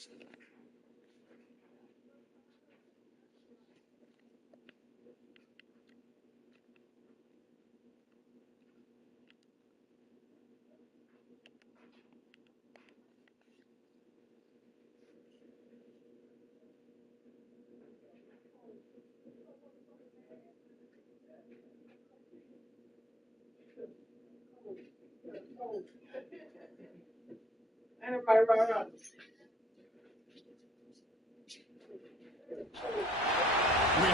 We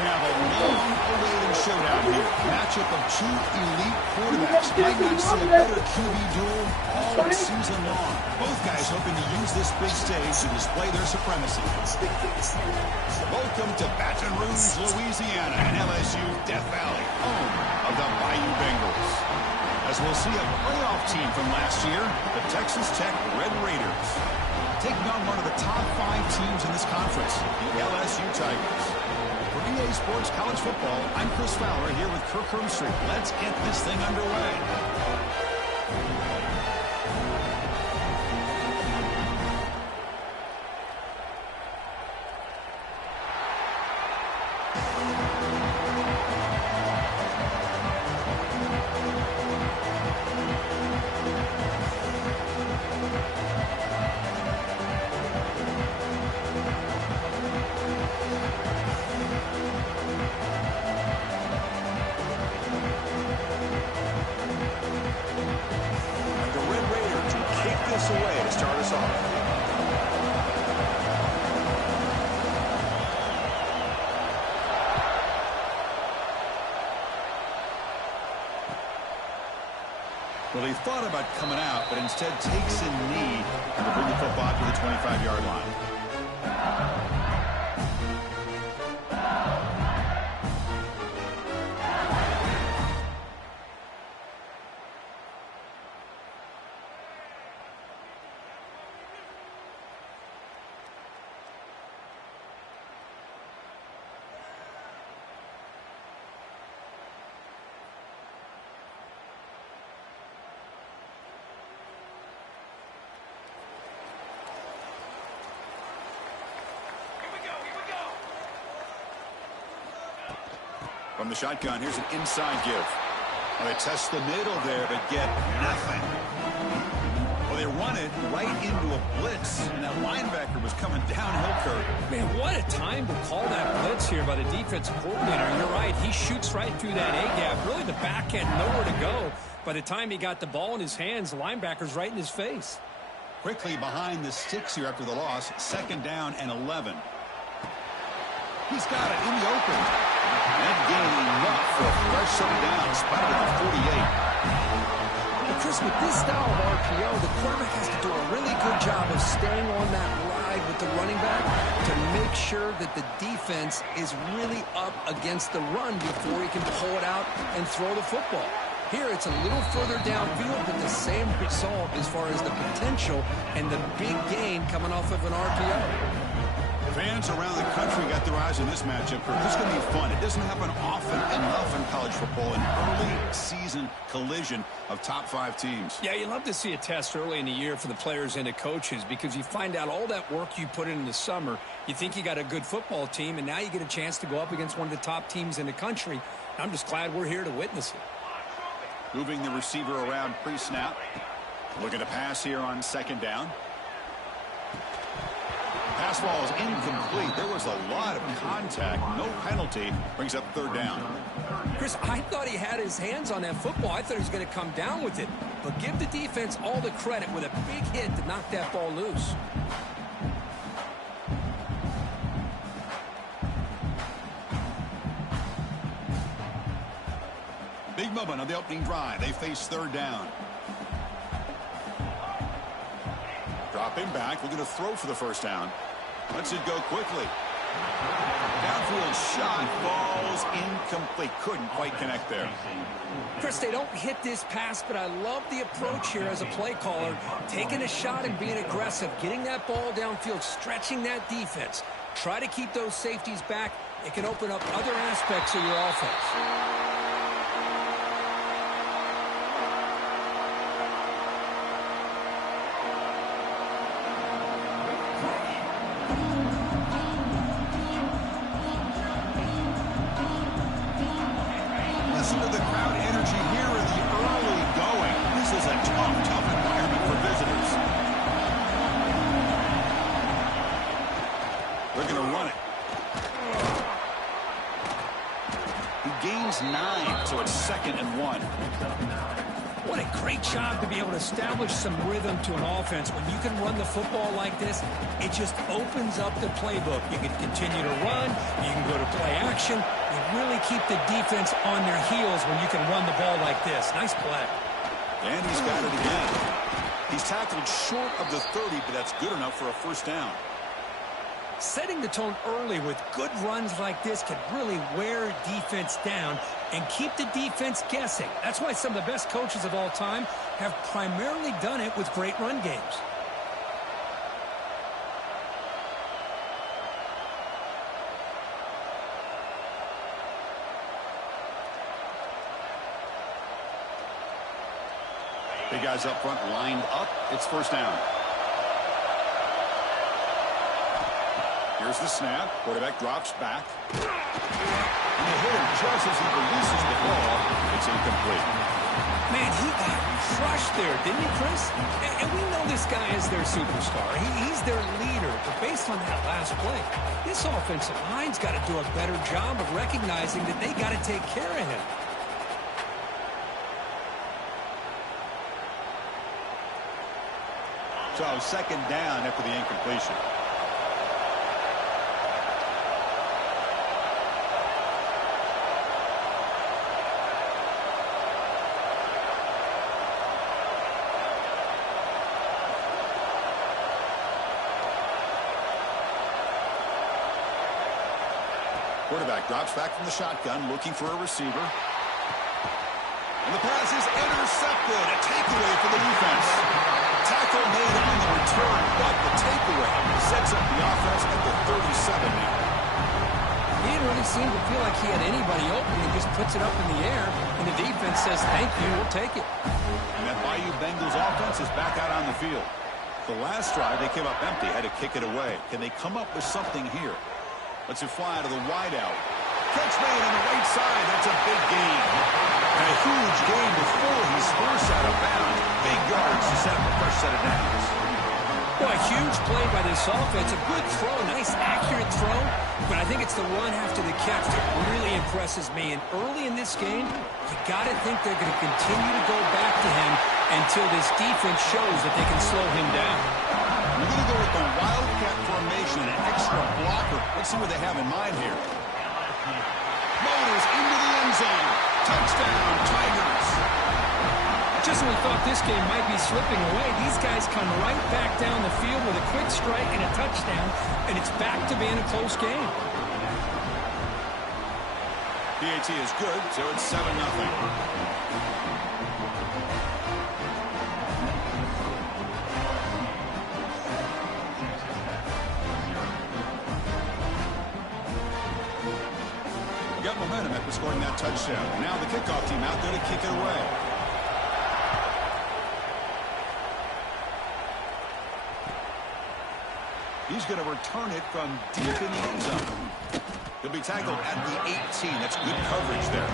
have a long-awaited showdown here. Matchup of two elite quarterbacks. Might not see a better QB duel all season long. Both guys hoping to use this big stage to display their supremacy. Welcome to Baton Rouge, Louisiana, and LSU Death Valley, home of the Bayou Bengals. As we'll see a playoff team from last year, the Texas Tech Red Raiders, taking on one of the top 5 teams in this conference, the LSU Tigers. For EA Sports College Football, I'm Chris Fowler here with Kirk Herbstreit. Let's get this thing underway. Away to start us off. Well, he thought about coming out, but instead takes a knee and will bring the football to the 25-yard line. From the shotgun, here's an inside give. Well, they test the middle there, but get nothing. Well, they run it right into a blitz, and that linebacker was coming downhill, Kurt. Man, what a time to call that blitz here by the defensive coordinator. You're right, he shoots right through that A-gap. Really, the back had nowhere to go. By the time he got the ball in his hands, the linebacker's right in his face. Quickly behind the sticks here after the loss, 2nd down and 11. He's got it in the open. And gaining enough for a fresh 7th down, spotted at the 48. Well, Chris, with this style of RPO, the quarterback has to do a really good job of staying on that ride with the running back to make sure that the defense is really up against the run before he can pull it out and throw the football. Here, it's a little further downfield, but the same result as far as the potential and the big gain coming off of an RPO. Fans around the country got their eyes on this matchup. This is going to be fun. It doesn't happen often enough in college football, an early season collision of top 5 teams. Yeah, you love to see a test early in the year for the players and the coaches because you find out all that work you put in the summer. You think you got a good football team, and now you get a chance to go up against one of the top teams in the country. I'm just glad we're here to witness it. Moving the receiver around pre-snap. Looking to pass here on 2nd down. Pass ball is incomplete. There was a lot of contact. No penalty. Brings up 3rd down. Chris, I thought he had his hands on that football. I thought he was going to come down with it. But give the defense all the credit with a big hit to knock that ball loose. Big moment on the opening drive. They face 3rd down. Dropping back. We're going to throw for the 1st down. Lets it go quickly. Downfield shot falls incomplete. Couldn't quite connect there. Chris, they don't hit this pass, but I love the approach here as a play caller. Taking a shot and being aggressive. Getting that ball downfield. Stretching that defense. Try to keep those safeties back. It can open up other aspects of your offense. They're going to run it. He gains 9, so it's 2nd and 1. What a great job to be able to establish some rhythm to an offense. When you can run the football like this, it just opens up the playbook. You can continue to run. You can go to play action. You really keep the defense on their heels when you can run the ball like this. Nice play. And he's got it again. He's tackled short of the 30, but that's good enough for a first down. Setting the tone early with good runs like this can really wear defense down and keep the defense guessing. That's why some of the best coaches of all time have primarily done it with great run games. Big guys up front lined up. It's first down. Here's the snap. Quarterback drops back. And they hit him just as he releases the ball. It's incomplete. Man, he got crushed there, didn't he, Chris? And we know this guy is their superstar. He's their leader. But based on that last play, this offensive line's got to do a better job of recognizing that they got to take care of him. So 2nd down after the incompletion. Quarterback drops back from the shotgun, looking for a receiver. And the pass is intercepted. A takeaway for the defense. Tackle made on the return, but the takeaway sets up the offense at the 37 now. He didn't really seem to feel like he had anybody open. He just puts it up in the air, and the defense says, thank you, we'll take it. And that Bayou Bengals offense is back out on the field. The last drive, they came up empty, had to kick it away. Can they come up with something here? Let's it fly to the wideout. Catch made on the right side. That's a big gain. And a huge gain before he's forced out of bounds. Big yards to set up a fresh set of downs. Boy, a huge play by this offense. A good throw, nice accurate throw. But I think it's the run after the catch that really impresses me. And early in this game, you got to think they're going to continue to go back to him until this defense shows that they can slow him down. We're going to go with the Wildcat formation, an extra blocker. Let's see what they have in mind here. Motors into the end zone. Touchdown, Tigers. Just when we thought this game might be slipping away, these guys come right back down the field with a quick strike and a touchdown, and it's back to being a close game. PAT is good, so it's 7-0. Got momentum after scoring that touchdown. Now the kickoff team out there to kick it away. He's going to return it from deep in the end zone. He'll be tackled at the 18. That's good coverage there.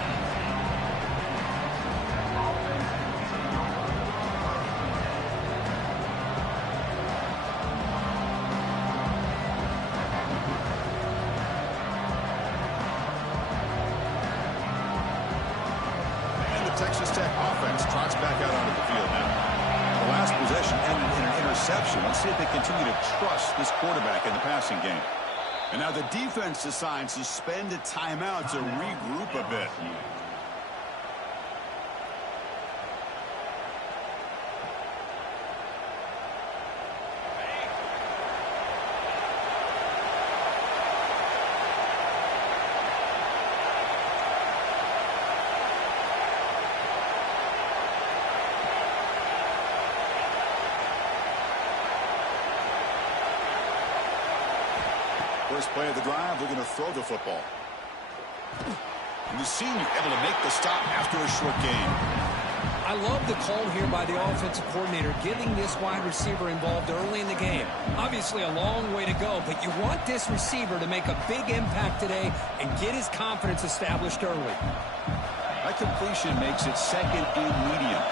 Texas Tech offense trots back out onto the field now. The last possession ended in an interception. Let's see if they continue to trust this quarterback in the passing game. And now the defense decides to spend a timeout to regroup a bit. First play of the drive, they're going to throw the football. And the senior able to make the stop after a short gain. I love the call here by the offensive coordinator, getting this wide receiver involved early in the game. Obviously a long way to go, but you want this receiver to make a big impact today and get his confidence established early. That completion makes it second and medium.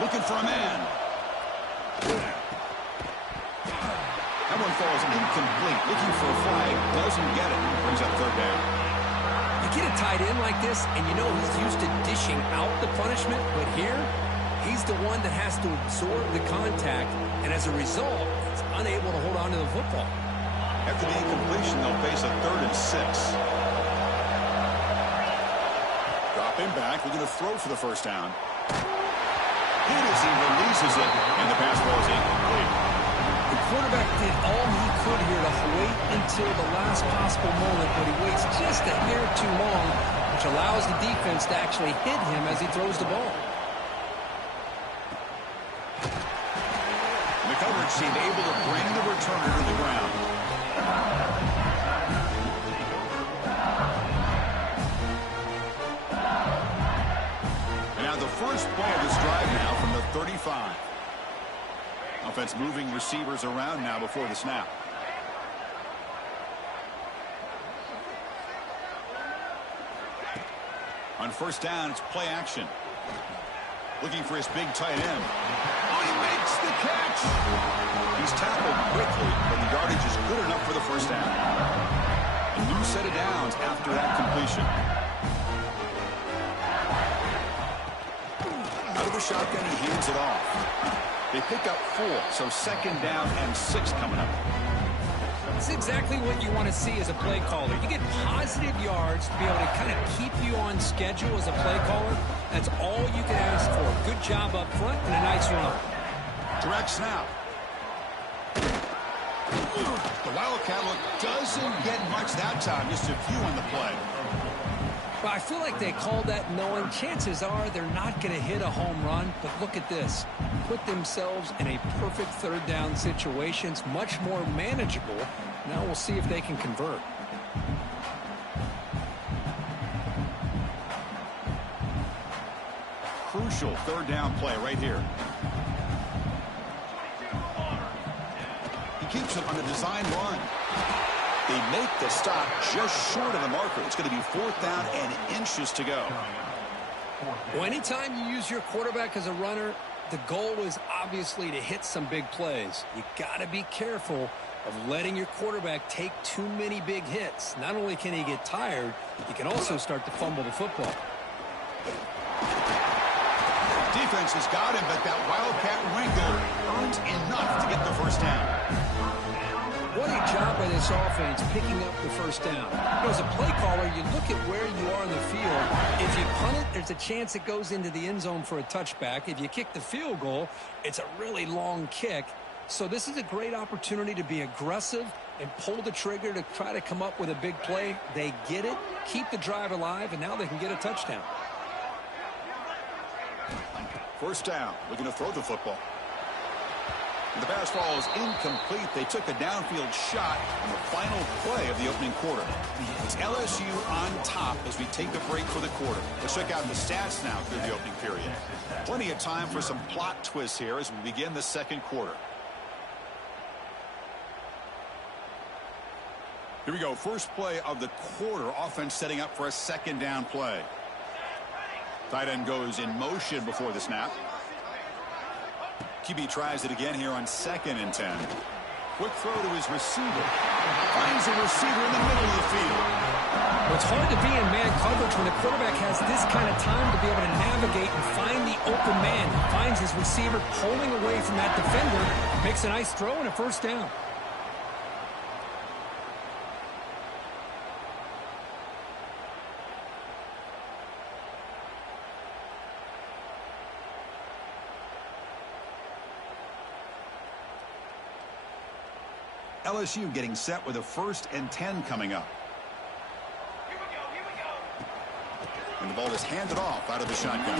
Looking for a man. falls incomplete. Looking for a flag. Doesn't get it. Brings up third down. You get a tight end like this, and you know he's used to dishing out the punishment, but here, he's the one that has to absorb the contact, and as a result, he's unable to hold on to the football. After the incompletion, they'll face a 3rd and 6. Drop him back. We're going to throw for the first down. Hit as he releases it, and the pass ball is incomplete. The quarterback did all he could here to wait until the last possible moment, but he waits just a hair too long, which allows the defense to actually hit him as he throws the ball. The coverage team able to bring the returner to the ground. And now the first play of this drive now from the 35. Offense moving receivers around now before the snap. On first down, it's play action. Looking for his big tight end. Oh, he makes the catch. He's tackled quickly, but the yardage is good enough for the first down. A new set of downs after that completion. Out of the shotgun, he hands it off. They pick up 4, so second down and 6 coming up. It's exactly what you want to see as a play caller. You get positive yards to be able to kind of keep you on schedule as a play caller. That's all you can ask for. Good job up front and a nice run. Direct snap. The Wildcat look doesn't get much that time. Just a few on the play. Well, I feel like they called that knowing chances are they're not going to hit a home run. But look at this. Put themselves in a perfect third down situation. It's much more manageable. Now we'll see if they can convert. Crucial third down play right here. He keeps it on a design run. They make the stop just short of the marker. It's going to be 4th down and inches to go. Well, anytime you use your quarterback as a runner, the goal is obviously to hit some big plays. You got to be careful of letting your quarterback take too many big hits. Not only can he get tired, he can also start to fumble the football. Defense has got him, but that Wildcat wrinkle earns enough to get the first down. What a job by this offense picking up the first down. As a play caller, you look at where you are in the field. If you punt it, there's a chance it goes into the end zone for a touchback. If you kick the field goal, it's a really long kick. So this is a great opportunity to be aggressive and pull the trigger to try to come up with a big play. They get it, keep the drive alive, and now they can get a touchdown. First down, looking to throw the football. The pass ball is incomplete. They took a downfield shot on the final play of the opening quarter. It's LSU on top as we take a break for the quarter. Let's check out the stats now through the opening period. Plenty of time for some plot twists here as we begin the second quarter. Here we go. First play of the quarter. Offense setting up for a second down play. Tight end goes in motion before the snap. QB tries it again here on 2nd and 10. Quick throw to his receiver. Finds a receiver in the middle of the field. Well, it's hard to be in man coverage when the quarterback has this kind of time to be able to navigate and find the open man. He finds his receiver pulling away from that defender, makes a nice throw and a first down. LSU getting set with a 1st and 10 coming up. And the ball is handed off out of the shotgun.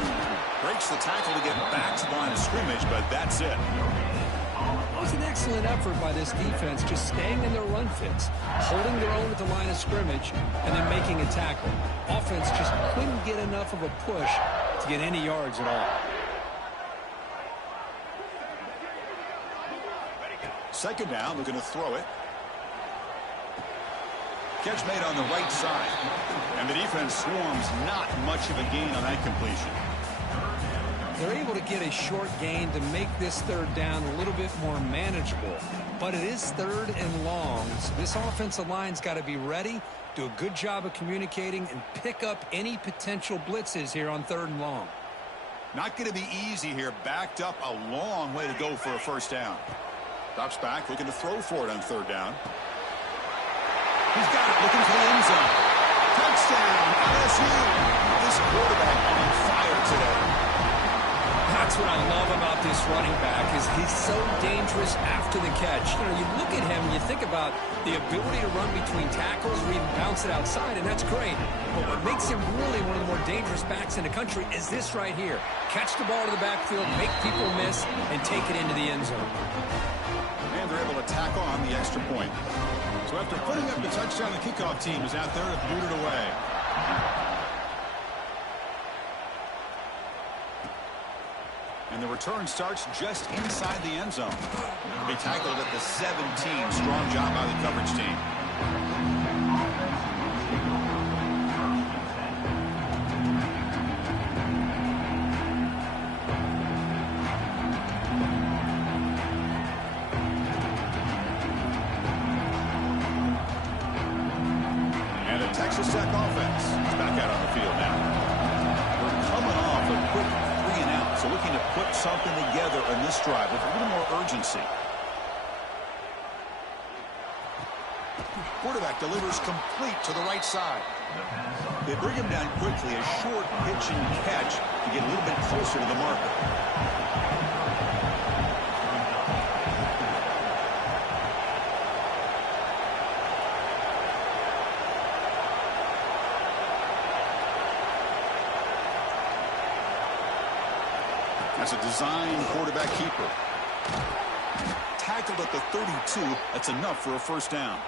Breaks the tackle to get back to the line of scrimmage, but that's it. It was an excellent effort by this defense, just staying in their run fits, holding their own at the line of scrimmage, and then making a tackle. Offense just couldn't get enough of a push to get any yards at all. Second down, they're going to throw it. Catch made on the right side. And the defense swarms not much of a gain on that completion. they're able to get a short gain to make this third down a little bit more manageable. But it is third and long, so this offensive line's got to be ready, do a good job of communicating, and pick up any potential blitzes here on third and long. Not going to be easy here. Backed up a long way to go for a first down. Drops back, looking to throw for it on third down. He's got it, looking for the end zone. Touchdown, LSU. This quarterback on fire today. That's what I love about this running back is he's so dangerous after the catch. You know, you look at him and you think about the ability to run between tackles or even bounce it outside, and that's great. But what makes him really one of the more dangerous backs in the country is this right here. Catch the ball to the backfield, make people miss, and take it into the end zone. And they're able to tack on the extra point. So after putting up the touchdown, the kickoff team is out there to boot it away. And the return starts just inside the end zone. They'll be tackled at the 17. Strong job by the coverage team. And a Texas Tech offense is back out on the field now. We're coming off a quick 3-and-out, so looking to put something together on this drive with a little more urgency. Quarterback delivers complete to the right side. They bring him down quickly, a short pitch and catch to get a little bit closer to the marker. That's a design quarterback keeper. Tackled at the 32. That's enough for a first down.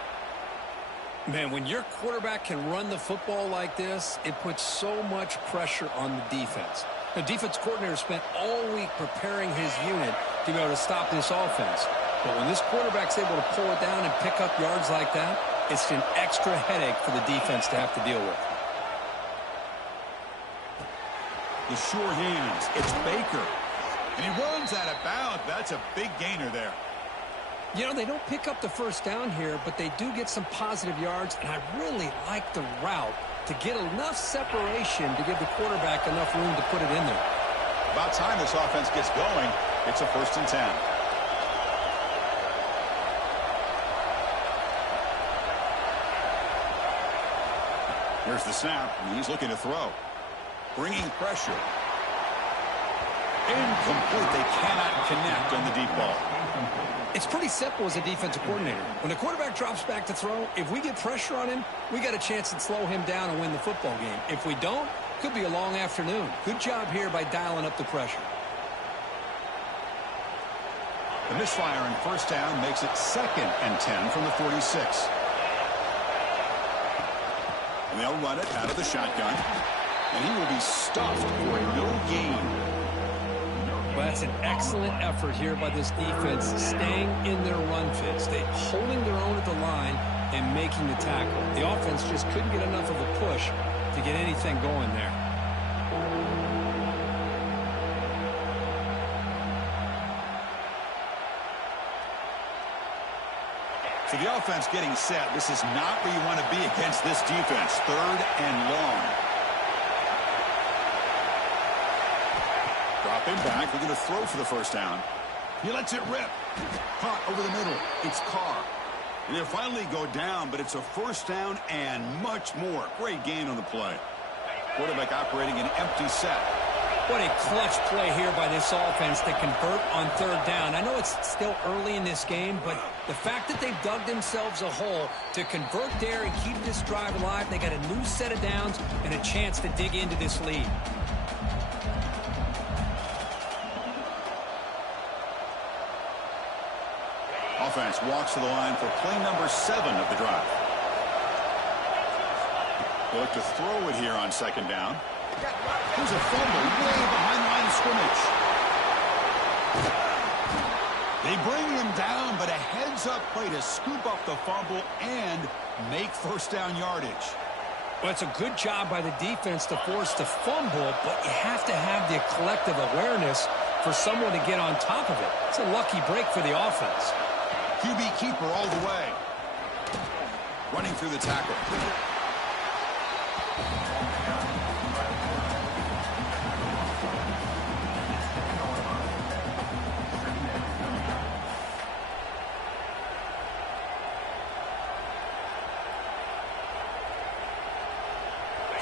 Man, when your quarterback can run the football like this, it puts so much pressure on the defense. The defense coordinator spent all week preparing his unit to be able to stop this offense. But when this quarterback's able to pull it down and pick up yards like that, it's an extra headache for the defense to have to deal with. The sure hands. It's Baker. And he runs out of bounds. That's a big gainer there. You know, they don't pick up the first down here, but they do get some positive yards, and I really like the route to get enough separation to give the quarterback enough room to put it in there. About time this offense gets going. It's a 1st and 10. Here's the snap, and he's looking to throw. Bringing pressure. Incomplete. They cannot connect on the deep ball. It's pretty simple as a defensive coordinator. When the quarterback drops back to throw, if we get pressure on him, we got a chance to slow him down and win the football game. If we don't, could be a long afternoon. Good job here by dialing up the pressure. The misfire on first down makes it 2nd and 10 from the 46. And they'll run it out of the shotgun. And he will be stuffed for a no gain. Well, that's an excellent effort here by this defense, staying in their run fits. They holding their own at the line and making the tackle. The offense just couldn't get enough of a push to get anything going there. So the offense getting set. This is not where you want to be against this defense. 3rd and long. Dropping back, looking to throw for the first down. He lets it rip. Caught over the middle. It's Carr. They'll finally go down, but it's a first down and much more. Great gain on the play. Quarterback operating an empty set. What a clutch play here by this offense to convert on 3rd down. I know it's still early in this game, but the fact that they've dug themselves a hole to convert there and keep this drive alive, they got a new set of downs and a chance to dig into this lead. Offense walks to the line for play number 7 of the drive. They look to throw it here on 2nd down. Here's a fumble way behind the line of scrimmage. They bring him down, but a heads-up play to scoop up the fumble and make first down yardage. Well, it's a good job by the defense to force the fumble, but you have to have the collective awareness for someone to get on top of it. It's a lucky break for the offense. QB keeper all the way. Running through the tackle.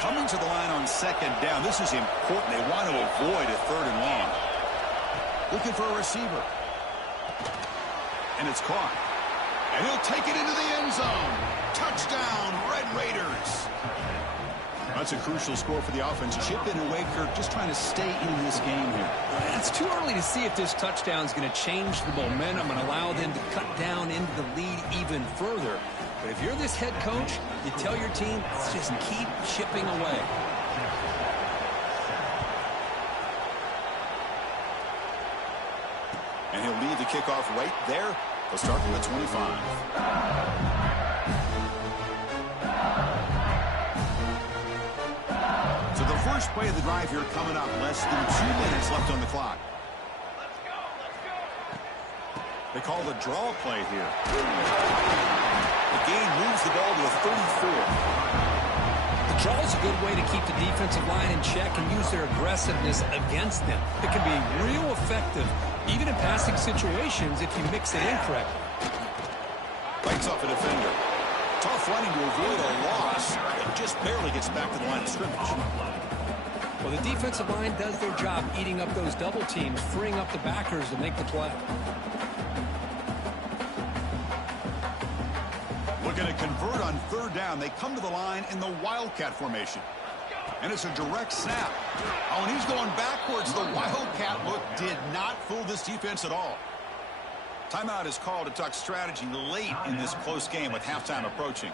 Coming to the line on second down. This is important. They want to avoid a third and long. Looking for a receiver. And it's caught. And he'll take it into the end zone. Touchdown, Red Raiders. That's a crucial score for the offense. Chip in away, Kirk, just trying to stay in this game here. It's too early to see if this touchdown is going to change the momentum and allow them to cut down into the lead even further. But if you're this head coach, you tell your team, let's just keep chipping away. And he'll leave the kickoff right there. They'll start from the 25. So the first play of the drive here coming up. Less than 2 minutes left on the clock. They call the draw play here. The game moves the ball to a 34. The draw is a good way to keep the defensive line in check and use their aggressiveness against them. It can be real effective, even in passing situations, if you mix it in correctly. Bites off a defender. Tough running to avoid a loss. It just barely gets back to the line of scrimmage. Well, the defensive line does their job eating up those double teams, freeing up the backers to make the play. Looking to convert on third down. They come to the line in the Wildcat formation. And it's a direct snap. Oh, and he's going backwards. The Wildcat look did not fool this defense at all. Timeout is called to talk strategy late in this close game with halftime approaching.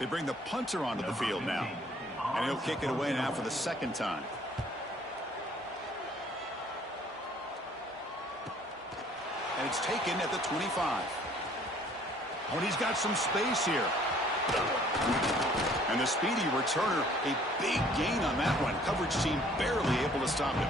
They bring the punter onto the field now. And he'll kick it away now for the second time. And it's taken at the 25. Oh, and he's got some space here. And the speedy returner, a big gain on that one. Coverage team barely able to stop him.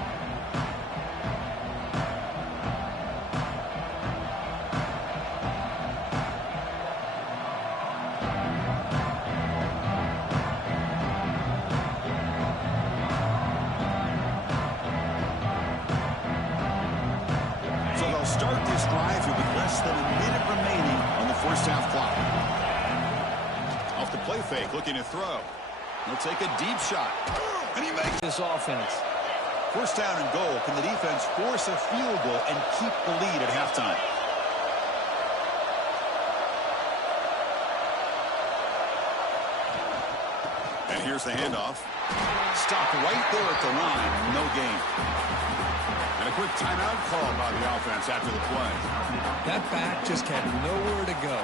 Start this drive here with less than a minute remaining on the first half clock. Off the play fake, looking to throw. He'll take a deep shot. And he makes this offense. First down and goal. Can the defense force a field goal and keep the lead at halftime? And here's the handoff. Stopped right there at the line. No gain. And a quick timeout call by the offense after the play. That back just had nowhere to go.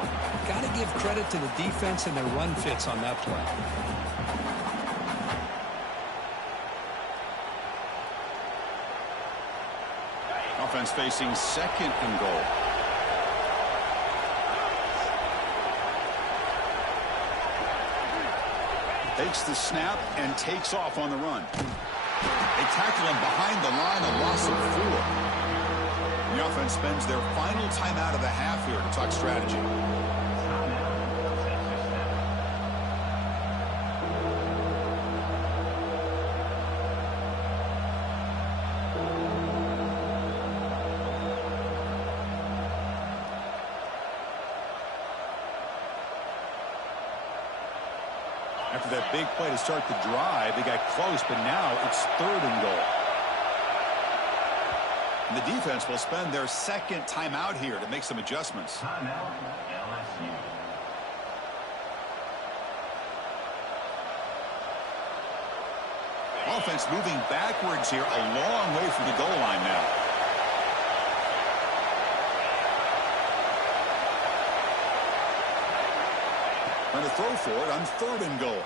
Got to give credit to the defense and their run fits on that play. Offense facing second and goal. Takes the snap and takes off on the run. They tackle him behind the line, a loss of 4. The offense spends their final timeout of the half here to talk strategy. After that big play to start the drive, they got close, but now it's third and goal. And the defense will spend their second timeout here to make some adjustments. Timeout, LSU. Offense moving backwards here, a long way from the goal line now. Trying to throw for it on third and goal.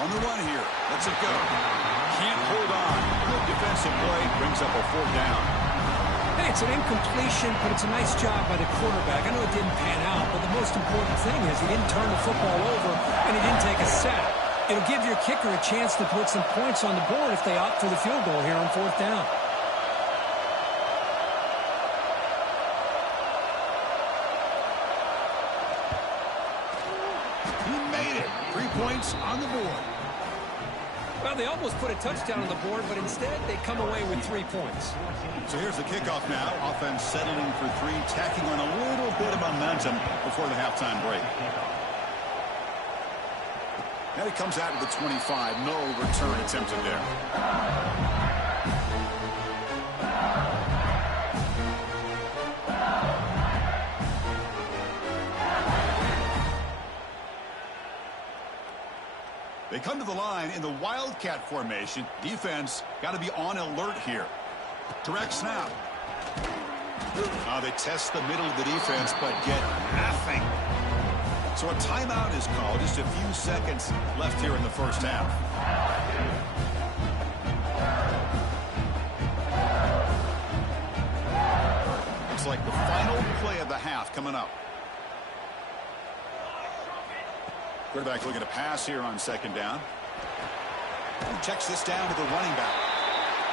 On the run here. Let's it go. Can't hold on. Good defensive play. Brings up a 4th down. Hey, it's an incompletion, but it's a nice job by the quarterback. I know it didn't pan out, but the most important thing is he didn't turn the football over, and he didn't take a sack. It'll give your kicker a chance to put some points on the board if they opt for the field goal here on 4th down. He made it. 3 points on the board. Well, they almost put a touchdown on the board, but instead they come away with 3 points. So here's the kickoff now. Offense settling for 3, tacking on a little bit of momentum before the halftime break. Now he comes out to the 25. No return attempted there. They come to the line in the Wildcat formation. Defense got to be on alert here. Direct snap. They test the middle of the defense, but get nothing. So a timeout is called. Just a few seconds left here in the first half. Looks like the final play of the half coming up. Quarterback looking to pass here on 2nd down. Checks this down to the running back.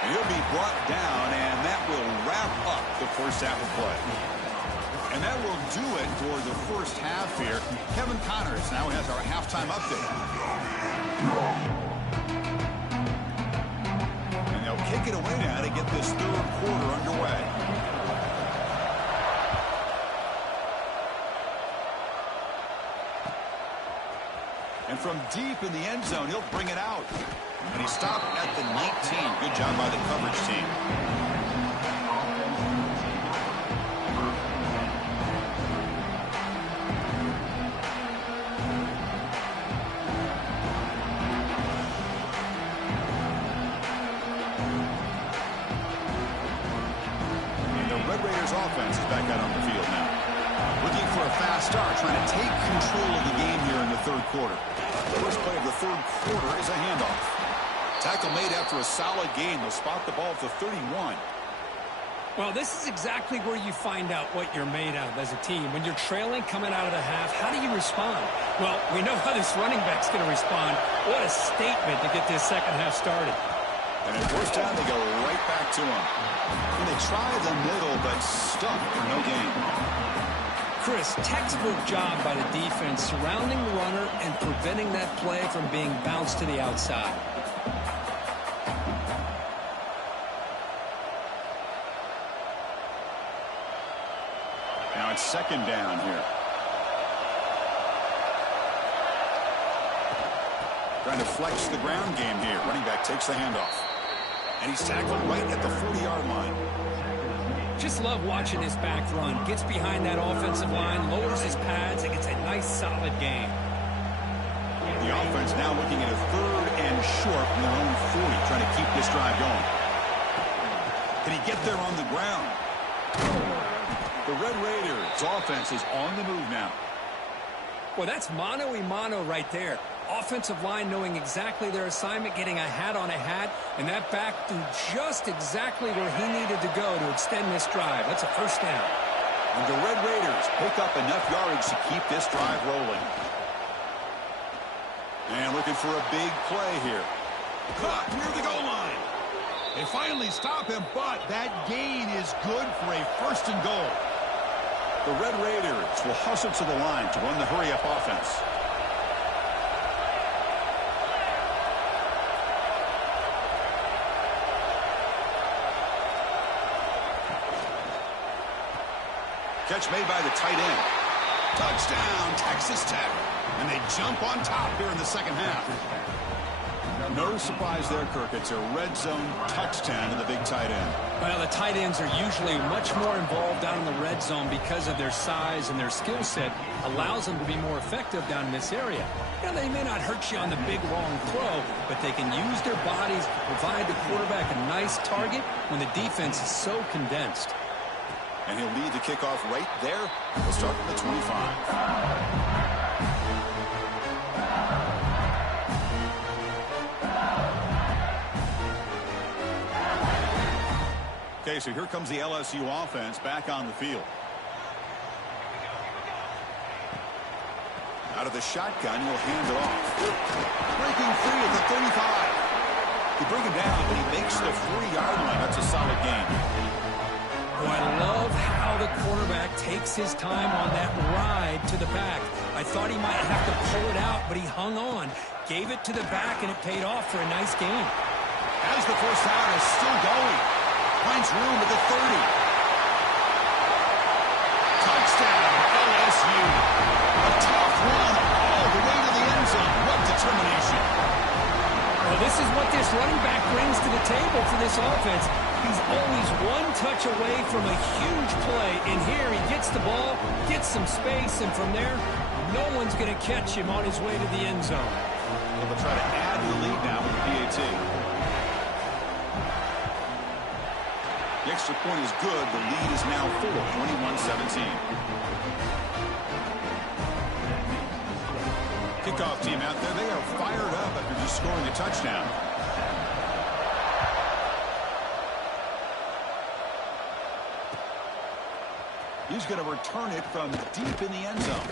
And he'll be brought down, and that will wrap up the first half of play. And that will do it for the first half here. Kevin Connors now has our halftime update. And they'll kick it away now to get this 3rd quarter underway. And from deep in the end zone, he'll bring it out. And he stopped at the 19. Good job by the coverage team. And the Red Raiders offense is back out on the field now. Looking for a fast start, trying to take control of the game here in the 3rd quarter. The first play of the 3rd quarter is a handoff. Tackle made after a solid gain. They'll spot the ball at the 31. Well, this is exactly where you find out what you're made of as a team. When you're trailing coming out of the half, how do you respond? Well, we know how this running back's going to respond. What a statement to get this second half started. And at 4th down, they go right back to him. And they try the middle, but stuck for no gain. Chris, textbook job by the defense surrounding the runner and preventing that play from being bounced to the outside. Now it's 2nd down here. Trying to flex the ground game here. Running back takes the handoff. And he's tackled right at the 40-yard line. Just love watching this back run. Gets behind that offensive line, lowers his pads, and gets a nice solid gain. The offense now looking at a 3rd and short from their own 40, trying to keep this drive going. Can he get there on the ground? The Red Raiders offense is on the move now. Well, that's mano-a-mano right there. Offensive line knowing exactly their assignment, getting a hat on a hat, and that back threw just exactly where he needed to go to extend this drive. That's a 1st down. And the Red Raiders pick up enough yardage to keep this drive rolling. And looking for a big play here. Caught near the goal line. They finally stop him, but that gain is good for a 1st and goal. The Red Raiders will hustle to the line to run the hurry-up offense. Catch made by the tight end. Touchdown, Texas Tech. And they jump on top here in the second half. No surprise there, Kirk. It's a red zone touchdown to the big tight end. Well, the tight ends are usually much more involved down in the red zone because of their size and their skill set allows them to be more effective down in this area. Now, they may not hurt you on the big, long throw, but they can use their bodies to provide the quarterback a nice target when the defense is so condensed. And he'll lead the kickoff right there. We'll start at the 25. Okay, so here comes the LSU offense back on the field. Out of the shotgun, he'll hand it off. Breaking free at the 35. You bring him down, but he makes the 3-yard line. That's a solid gain. Oh, I love how the quarterback takes his time on that ride to the back. I thought he might have to pull it out, but he hung on, gave it to the back, and it paid off for a nice gain. As the first down is still going. Finds room at the 30. Touchdown, LSU. A tough run all the way to the end zone. What determination. Well, this is what this running back brings to the table for this offense. He's always one touch away from a huge play. And here he gets the ball, gets some space, and from there, no one's going to catch him on his way to the end zone. They'll try to add to the lead now with the PAT. The extra point is good. The lead is now 4, 21-17. Kickoff team out there. They are fired up after just scoring a touchdown. He's going to return it from deep in the end zone.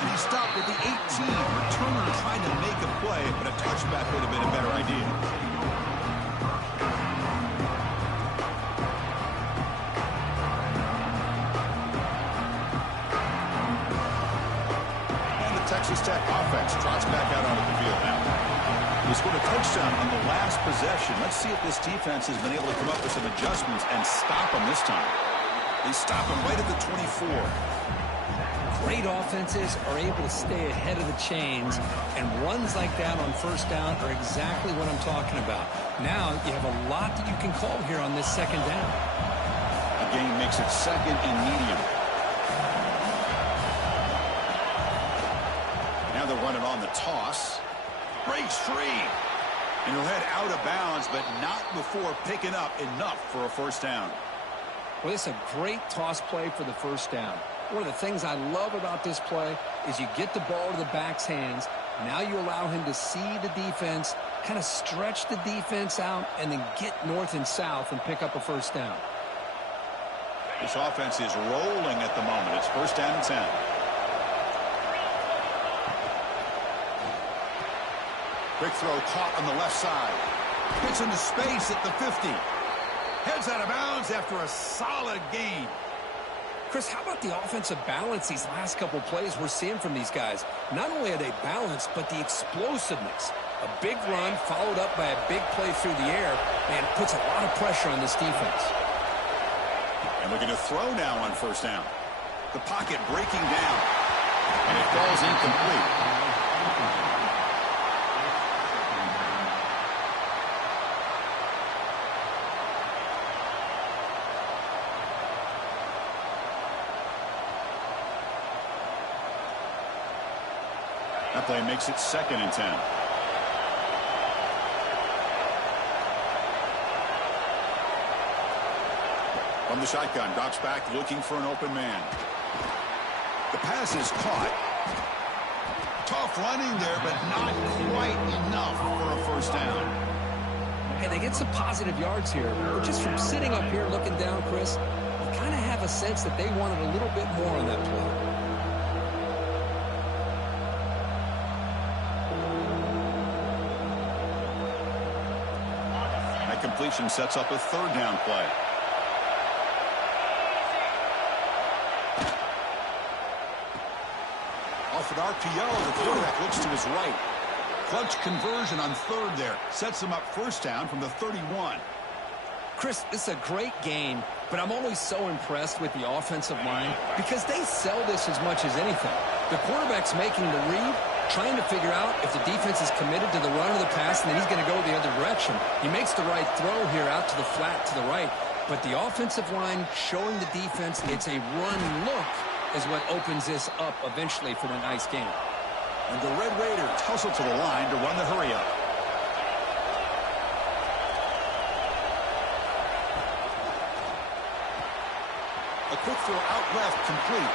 And he stopped at the 18. Returner trying to make a play, but a touchback would have been a better idea. Texas Tech offense trots back out onto the field now. He scored a touchdown on the last possession. Let's see if this defense has been able to come up with some adjustments and stop him this time. They stop him right at the 24. Great offenses are able to stay ahead of the chains, and runs like that on first down are exactly what I'm talking about. Now you have a lot that you can call here on this second down. The game makes it second and medium. Now they're running on the toss. Breaks free. And he'll head out of bounds, but not before picking up enough for a first down. Well, it's a great toss play for the first down. One of the things I love about this play is you get the ball to the back's hands. Now you allow him to see the defense, kind of stretch the defense out, and then get north and south and pick up a first down. This offense is rolling at the moment. It's first down and 10. Quick throw caught on the left side. Gets into space at the 50. Heads out of bounds after a solid gain. Chris, how about the offensive balance these last couple plays we're seeing from these guys? Not only are they balanced, but the explosiveness. A big run followed up by a big play through the air, and it puts a lot of pressure on this defense. And looking to throw now on first down. The pocket breaking down. And it falls incomplete. That play makes it second and 10. From the shotgun, drops back looking for an open man. The pass is caught. Tough running there, but not quite enough for a first down. Hey, they get some positive yards here. But just from sitting up here looking down, Chris, you kind of have a sense that they wanted a little bit more on that play. Completion sets up a third down play. Off an RPO, the quarterback looks to his right. Clutch conversion on third there. Sets him up first down from the 31. Chris, this is a great game, but I'm always so impressed with the offensive line because they sell this as much as anything. The quarterback's making the read, trying to figure out if the defense is committed to the run or the pass, and then he's going to go the other direction. He makes the right throw here out to the flat to the right, but the offensive line showing the defense it's a run look is what opens this up eventually for the nice game. And the Red Raiders hustle to the line to run the hurry up. A quick throw out left, complete.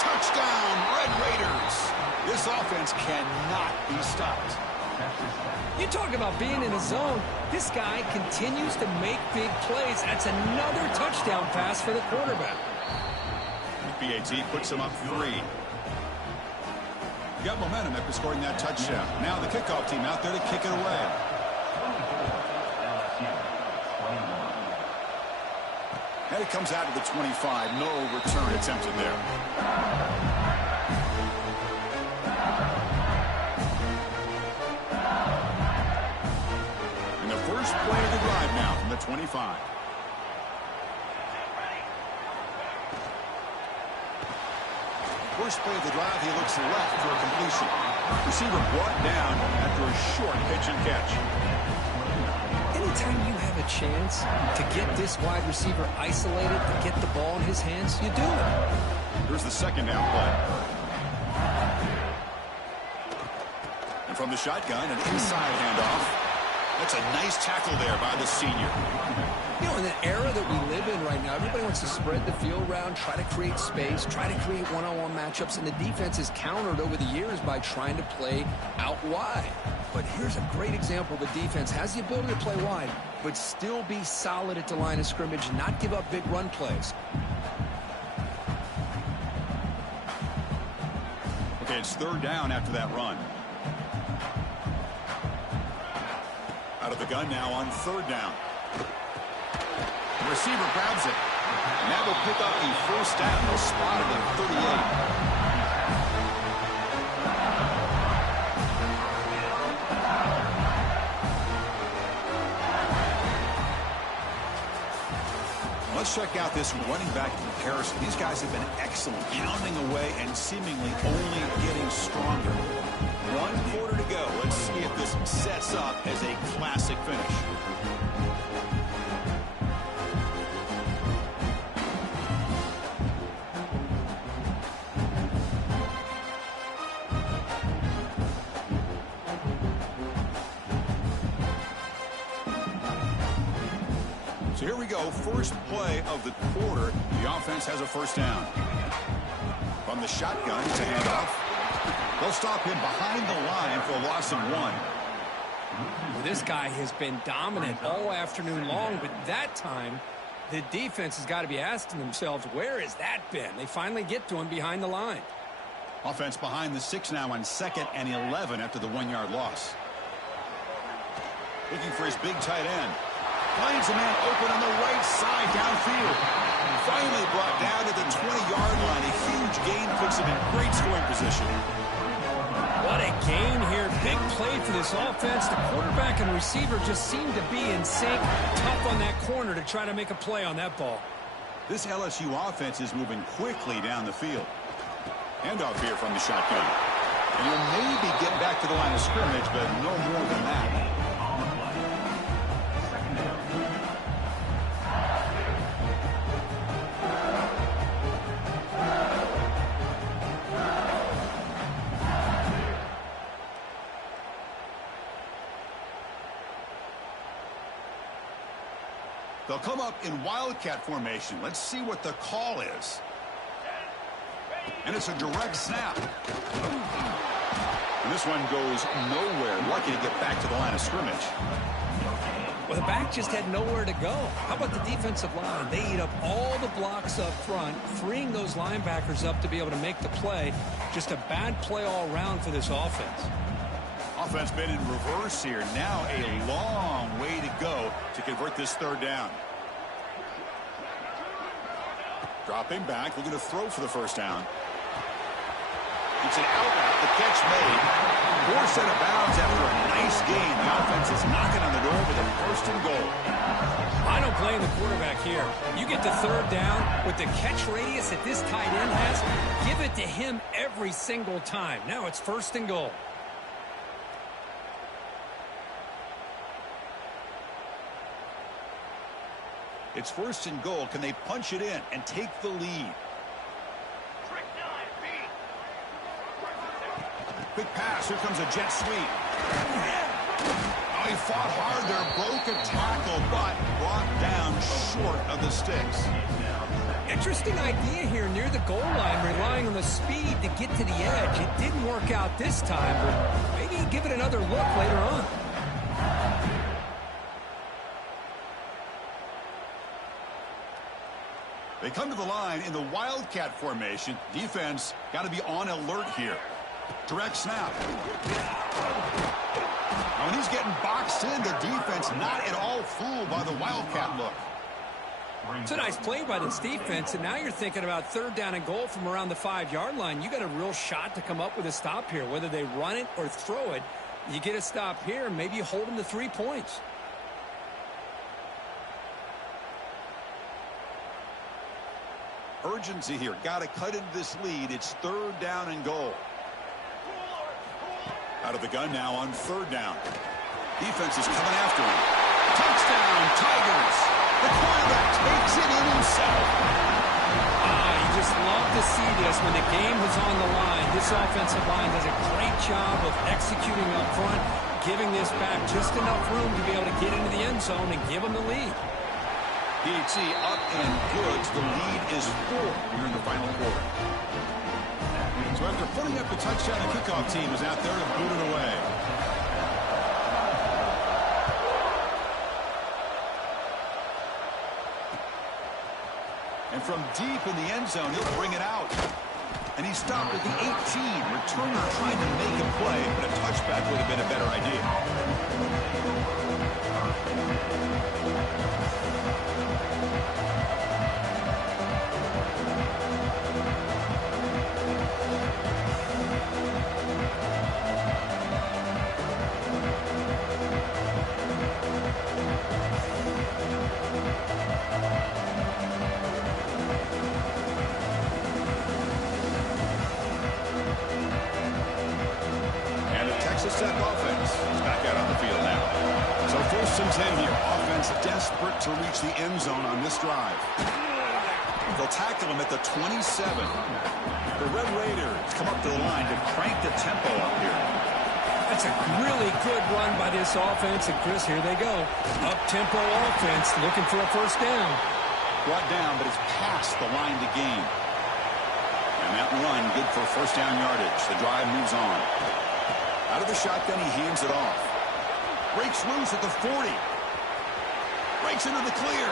Touchdown, Red Raiders. This offense cannot be stopped. You talk about being in a zone. This guy continues to make big plays. That's another touchdown pass for the quarterback. BAT puts him up 3. Got momentum after scoring that touchdown. Now the kickoff team out there to kick it away. And it comes out to the 25. No return attempted there. And the first play of the drive now from the 25. First play of the drive, he looks left for a completion. Receiver brought down after a short pitch and catch. Anytime you have a chance to get this wide receiver isolated and get the ball in his hands, you do it. Here's the second down play. And from the shotgun, an inside handoff. That's a nice tackle there by the senior. You know, in the era that we live in right now, everybody wants to spread the field around, try to create space, try to create one-on-one matchups, and the defense is countered over the years by trying to play out wide. But here's a great example. The defense has the ability to play wide, but still be solid at the line of scrimmage and not give up big run plays. Okay, it's third down after that run. Out of the gun now on third down. The receiver grabs it. And that will pick up the first down. They'll spot it at 38. Let's check out this running back comparison. These guys have been excellent, pounding away and seemingly only getting stronger. 1 quarter to go. Let's see if this sets up as a classic finish. So here we go, first play of the quarter. The offense has a first down. From the shotgun, it's a handoff. They'll stop him behind the line for a loss of 1. Well, this guy has been dominant all afternoon long, but that time, the defense has got to be asking themselves, where has that been? They finally get to him behind the line. Offense behind the 6 now on 2nd and 11 after the 1-yard loss. Looking for his big tight end. Finds a man open on the right side downfield. Finally brought down to the 20-yard line. A huge gain puts him in great scoring position. What a gain here. Big play for this offense. The quarterback and receiver just seem to be in sync. Tough on that corner to try to make a play on that ball. This LSU offense is moving quickly down the field. Handoff here from the shotgun. And he'll maybe get back to the line of scrimmage, but no more than that. They'll come up in wildcat formation. Let's see what the call is. And it's a direct snap. And this one goes nowhere. Lucky to get back to the line of scrimmage. Well, the back just had nowhere to go. How about the defensive line? They eat up all the blocks up front, freeing those linebackers up to be able to make the play. Just a bad play all around for this offense. Offense been in reverse here. Now a long way to go to convert this third down. Dropping back, looking to throw for the first down. It's an out route, the catch made. Forced out of bounds after a nice gain. The offense is knocking on the door with a first and goal. I don't blame the quarterback here. You get the third down with the catch radius that this tight end has, give it to him every single time. Now it's first and goal. It's first and goal. Can they punch it in and take the lead? Quick pass. Here comes a jet sweep. Oh, he fought hard there. Broke a tackle, but brought down short of the sticks. Interesting idea here near the goal line, relying on the speed to get to the edge. It didn't work out this time, but maybe give it another look later on. They come to the line in the Wildcat formation. Defense got to be on alert here. Direct snap. Now, when he's getting boxed in, the defense not at all fooled by the Wildcat look. It's a nice play by this defense, and now you're thinking about third down and goal from around the 5-yard line. You got a real shot to come up with a stop here. Whether they run it or throw it, you get a stop here, and maybe you hold them to 3 points. Urgency here. Got to cut into this lead. It's third down and goal. Out of the gun now on third down. Defense is coming after him. Touchdown, Tigers. The quarterback takes it in himself. You just love to see this when the game was on the line. This offensive line does a great job of executing up front, giving this back just enough room to be able to get into the end zone and give them the lead. PHC up and good. The lead is 4 here in the final quarter. So after putting up the touchdown, the kickoff team is out there to boot it away. And from deep in the end zone, he'll bring it out. And he stopped at the 18. Returner trying to make a play, but a touchback would have been a better idea. Tech offense is back out on the field now. So first and 10 here. Offense desperate to reach the end zone on this drive. They'll tackle him at the 27. The Red Raiders come up to the line to crank the tempo up here. That's a really good run by this offense. And Chris, here they go. Up-tempo offense looking for a first down. Brought down, but it's past the line to gain. And that run good for first down yardage. The drive moves on. Out of the shotgun, he hands it off. Breaks loose at the 40. Breaks into the clear.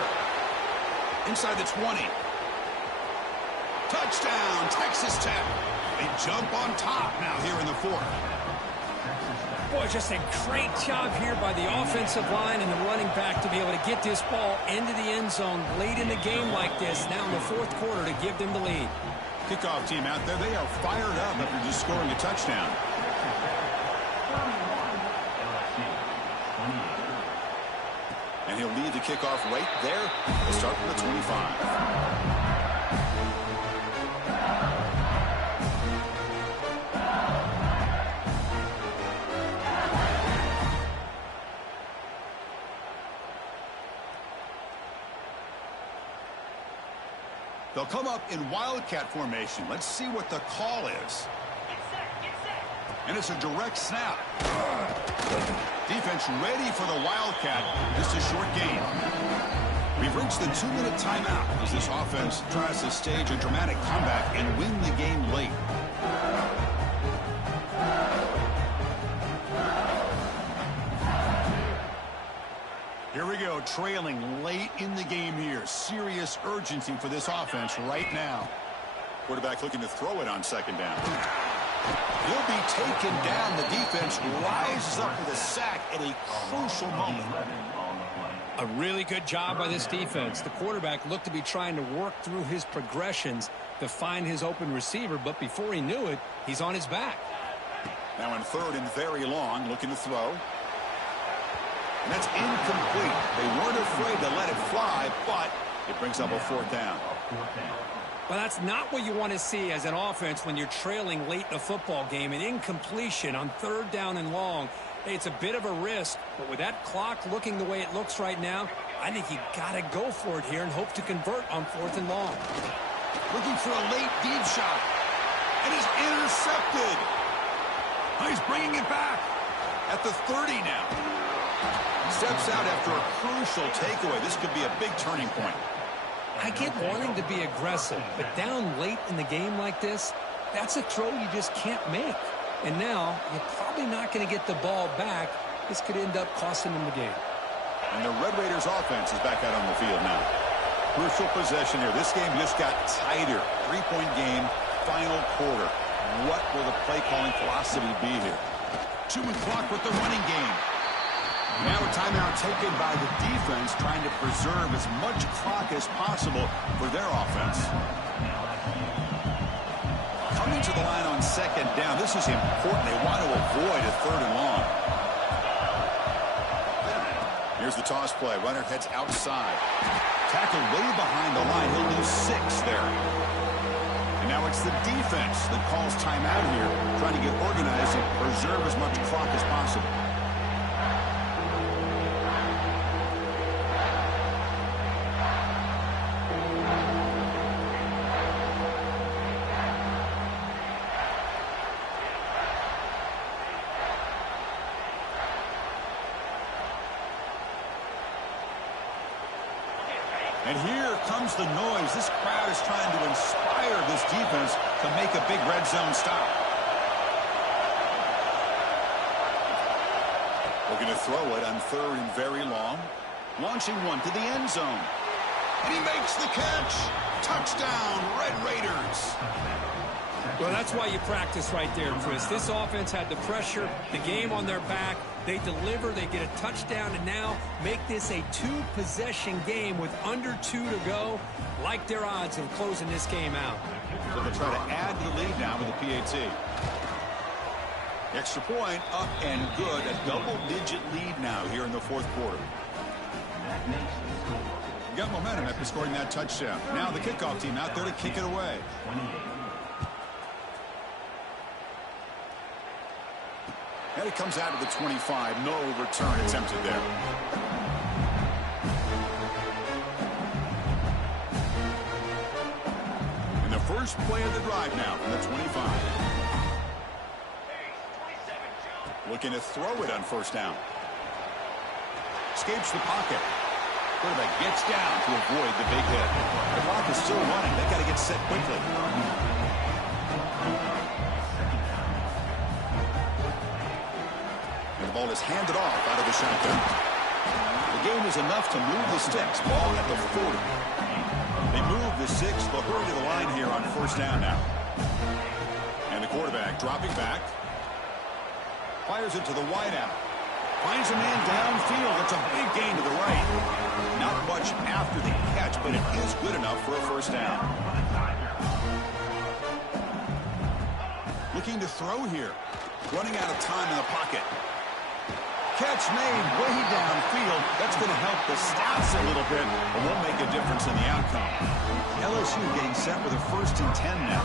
Inside the 20. Touchdown, Texas Tech. They jump on top now here in the 4th. Boy, just a great job here by the offensive line and the running back to be able to get this ball into the end zone late in the game like this, now in the 4th quarter, to give them the lead. Kickoff team out there, they are fired up after just scoring a touchdown. And he'll lead the kickoff right there. We'll start from the 25. They'll come up in Wildcat formation. Let's see what the call is. And it's a direct snap. Defense ready for the Wildcat. Just a short game. We've reached the 2-minute timeout as this offense tries to stage a dramatic comeback and win the game late. Here we go, trailing late in the game here. Serious urgency for this offense right now. Quarterback looking to throw it on second down. He'll be taken down. The defense rises up with a sack at a crucial moment. A really good job by this defense. The quarterback looked to be trying to work through his progressions to find his open receiver, but before he knew it, he's on his back. Now in third and very long, looking to throw. And that's incomplete. They weren't afraid to let it fly, but it brings up a 4th down. Well, that's not what you want to see as an offense when you're trailing late in a football game. An incompletion on third down and long. Hey, it's a bit of a risk, but with that clock looking the way it looks right now, I think you got to go for it here and hope to convert on 4th and long. Looking for a late deep shot. And he's intercepted. Oh, he's bringing it back at the 30 now. Steps out after a crucial takeaway. This could be a big turning point. I get wanting to be aggressive, but down late in the game like this, that's a throw you just can't make. And now, you're probably not going to get the ball back. This could end up costing them the game. And the Red Raiders offense is back out on the field now. Crucial possession here. This game just got tighter. 3-point game, final quarter. What will the play calling philosophy be here? 2 o'clock with the running game. Now a timeout taken by the defense, trying to preserve as much clock as possible for their offense. Coming to the line on second down. This is important. They want to avoid a 3rd and long. Here's the toss play. Runner heads outside. Tackled way behind the line. He'll lose 6 there. And now it's the defense that calls timeout here, trying to get organized and preserve as much clock as possible. And here comes the noise. This crowd is trying to inspire this defense to make a big red zone stop. Looking to throw it on 3rd and very long. Launching one to the end zone. And he makes the catch. Touchdown, Red Raiders. Well, that's why you practice right there, Chris. This offense had the pressure, the game on their back. They deliver, they get a touchdown, and now make this a 2-possession game with under 2 to go. Like their odds of closing this game out. So they'll try to add to the lead now with the PAT. Extra point up and good. A double-digit lead now here in the 4th quarter. You got momentum after scoring that touchdown. Now the kickoff team out there to kick it away. And it comes out to the 25. No return attempted there. And the first play of the drive now from the 25. Looking to throw it on 1st down. Escapes the pocket. Quarterback gets down to avoid the big hit. The clock is still running. They got to get set quickly. And the ball is handed off out of the shotgun. The game is enough to move the sticks. Ball at the 40. They move the 6. They'll hurry to the line here on 1st down now. And the quarterback dropping back. Fires it to the wideout. Finds a man downfield. It's a big gain to the right. Not much after the catch, but it is good enough for a 1st down. Looking to throw here. Running out of time in the pocket. Catch made way downfield. That's going to help the stats a little bit, but won't make a difference in the outcome. LSU getting set with a 1st and 10 now.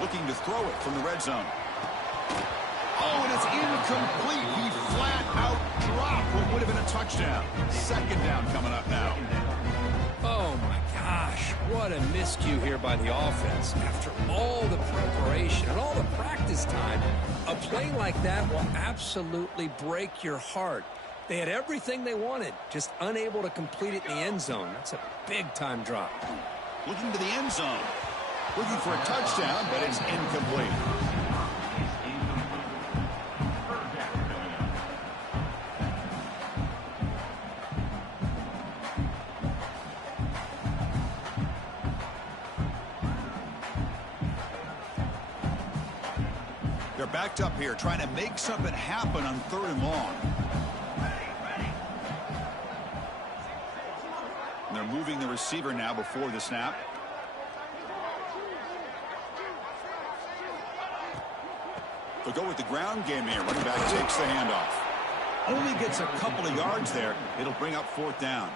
Looking to throw it from the red zone. Oh, and it's incomplete. He flat out dropped what would have been a touchdown. 2nd down coming up now. Oh, my gosh. What a miscue here by the offense. After all the preparation and all the practice time, a play like that will absolutely break your heart. They had everything they wanted, just unable to complete it in the end zone. That's a big-time drop. Looking to the end zone. Looking for a touchdown, but it's incomplete. They're backed up here, trying to make something happen on 3rd and long. And they're moving the receiver now before the snap. They'll go with the ground game here. Running back takes the handoff. Only gets a couple of yards there. It'll bring up 4th down.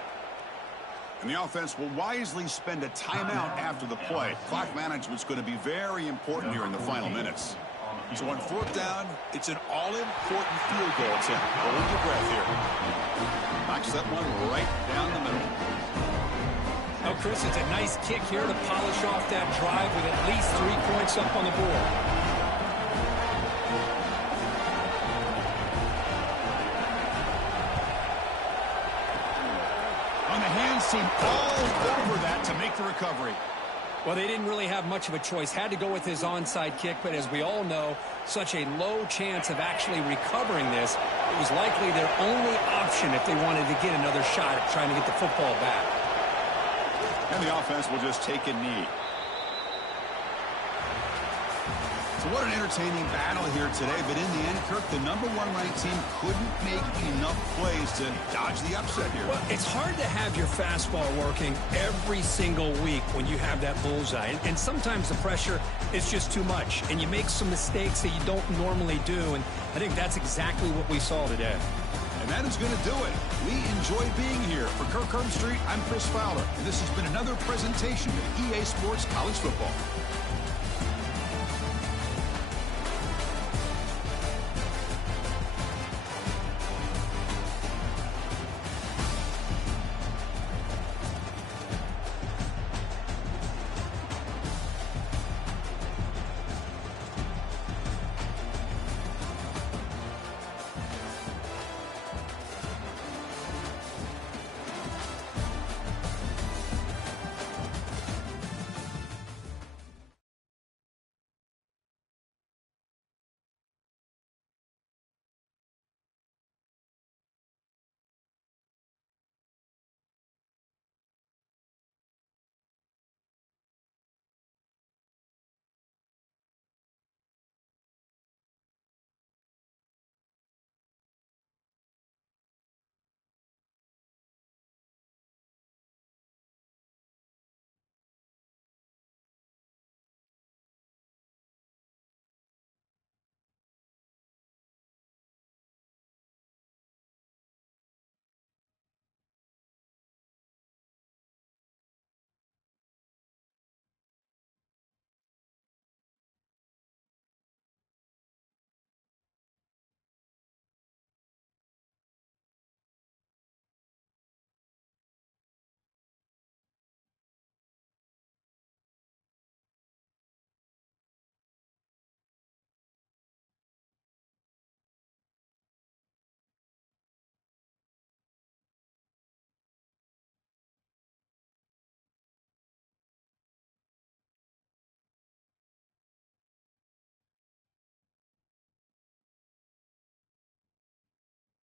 And the offense will wisely spend a timeout after the play. Clock management's going to be very important here in the final minutes. So on 4th down, it's an all-important field goal attempt. Hold your breath here. Knocks that one right down the middle. Oh, Chris, it's a nice kick here to polish off that drive with at least 3 points up on the board. all over that to make the recovery. Well, they didn't really have much of a choice. Had to go with his onside kick, but as we all know, such a low chance of actually recovering this. It was likely their only option if they wanted to get another shot at trying to get the football back. And the offense will just take a knee. So what an entertaining battle here today, but in the end, Kirk, the #1 ranked team couldn't make enough plays to dodge the upset here. Well, it's hard to have your fastball working every single week when you have that bullseye. And sometimes the pressure is just too much, and you make some mistakes that you don't normally do, and I think that's exactly what we saw today. And that is going to do it. We enjoyed being here. For Kirk Herbstreit, I'm Chris Fowler, and this has been another presentation of EA Sports College Football.